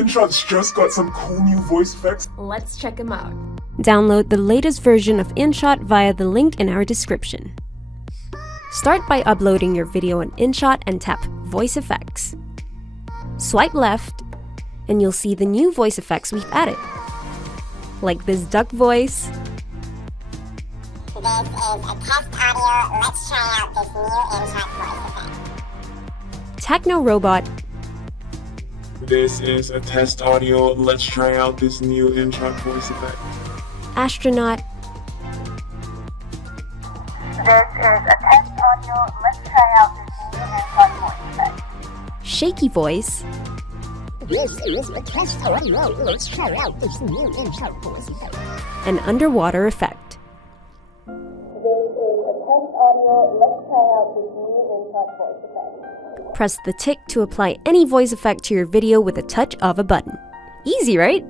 InShot's just got some cool new voice effects. Let's check them out. Download the latest version of InShot via the link in our description. Start by uploading your video in InShot and tap Voice Effects. Swipe left, and you'll see the new voice effects we've added, like this duck voice. This is a test audio. Let's try out this new InShot voice effect. Techno robot. This is a test audio. Let's try out this new InShot voice effect. Astronaut. This is a test audio. Let's try out this new InShot voice effect. Shaky voice. This is a test audio. Let's try out this new InShot voice effect. An underwater effect. This is a test audio. Let's try out this new InShot voice effect. Press the tick to apply any voice effect to your video with a touch of a button. Easy, right?